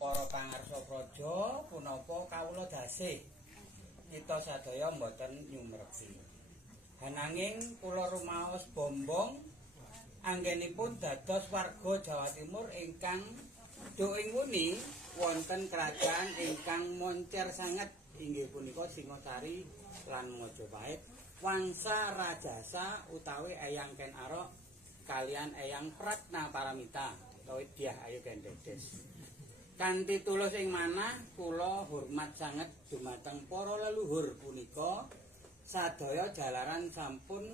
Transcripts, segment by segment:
Para pangarsa praja punapa kawula dasih kita sadaya mboten nyumreksi. Hananging kula rumaos bombong anggenipun dados warga Jawa Timur ingkang duing wuni wonten kerajaan ingkang moncer sanget inggih punika Singasari lan Majapahit, wangsa Rajasa utawi Eyang Ken Arok kalian Eyang Pratna Paramita utawi Dyah Ayu Ken Dedes. Kanthi tulus ing manah kula hormat sanget dumateng para leluhur punika sadaya jalaran sampun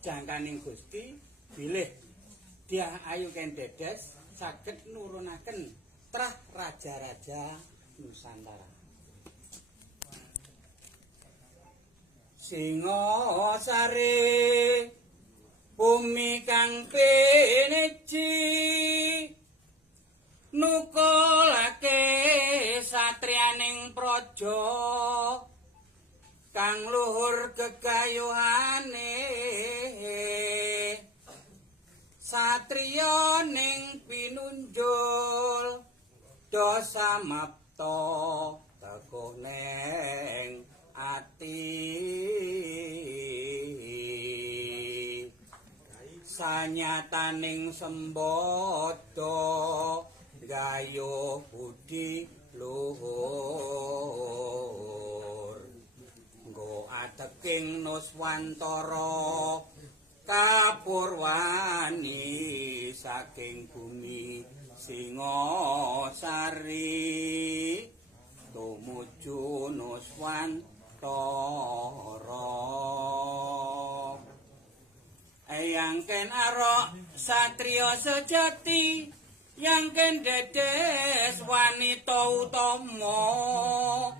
jangkaning Gusti bilih Dyah Ayu Ken Dedes saged nurunaken trah raja-raja Nusantara. Singasari bumi kang piniji nukolake satriyaning praja kang luhur gegayuhane satriya ning pinunjul dosa mapta teguh neng ati sanyataning sembada gayuh budi luhur nggo ateking Nuswantara kapurwani saking bumi Singasari tumuju Nuswantara. Eyang Ken Arok satriya sejati, Yang Ken Dedes wanita utama,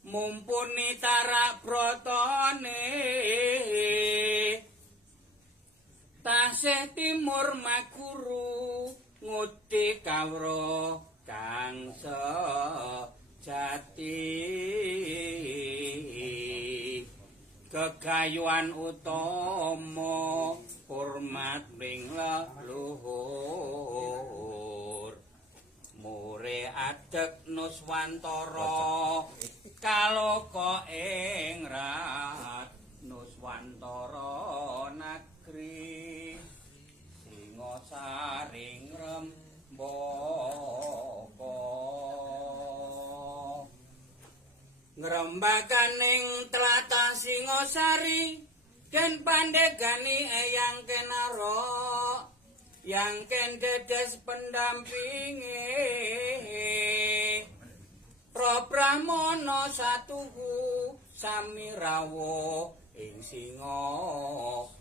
mumpuni tarak bratane tasih timur maguru ngudi kawruh kang sejati. Gegayuhan utama hormat ing leluhur mure adeg Nuswantara kaloka ing rat Nuswantara nagri Singasari ngrembaka ngrembakaning tlatah Singasari ken pandegani Eyang Ken Arok Yang Ken Dedes pendampingi Prabramana satuhu sami rawuh ing Singasari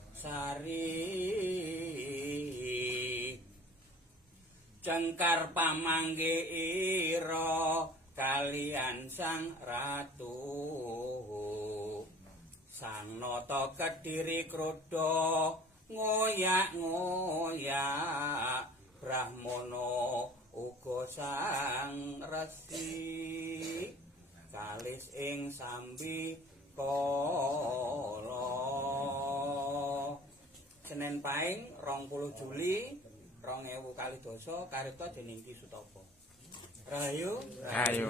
cengkar pamangge ira kalian sang ratu sang nata Kediri krodha ngoyak-ngoyak Brahmana uga sang resi kalis ing sambi kala Senen Pahing 20 Juli 2012 karipta dening Ki Sutapa. Rahayu. Rahayu.